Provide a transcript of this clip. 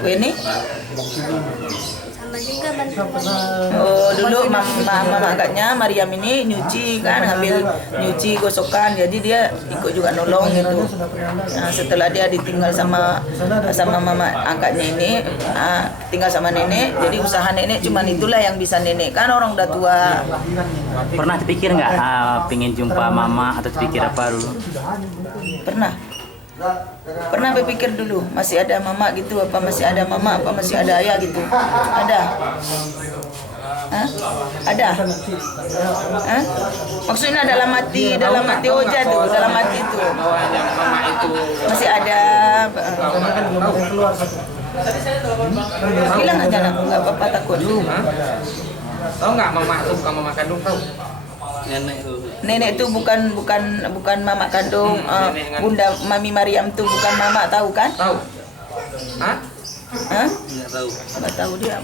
Ini? Sama juga bantu. Oh, dulu mama angkatnya Mariam ini nyuci kan, ambil nyuci gosokan, jadi dia ikut juga nolong gitu. Nah, setelah dia ditinggal sama mama angkatnya ini, tinggal sama nenek, jadi usaha nenek cuman itulah yang bisa nenek kan orang udah tua. Pernah terpikir nggak pengen jumpa mama atau terpikir apa dulu? Pernah berpikir dulu masih ada mama gitu, apa masih ada mama, apa masih ada ayah gitu. Ada. Hah? Ada. Hah? Maksudnya dalam hati Oja tuh, dalam hati tuh. Masih ada. Bilang aja nak, nggak apa-apa takut. Tahu nggak mama itu bukan mama kandung tahu? Nenek itu bukan mama kandung. Bunda Mami Mariam tuh bukan mama, tahu kan? Tahu? Hah? Hah? Nggak tahu. Nggak tahu dia.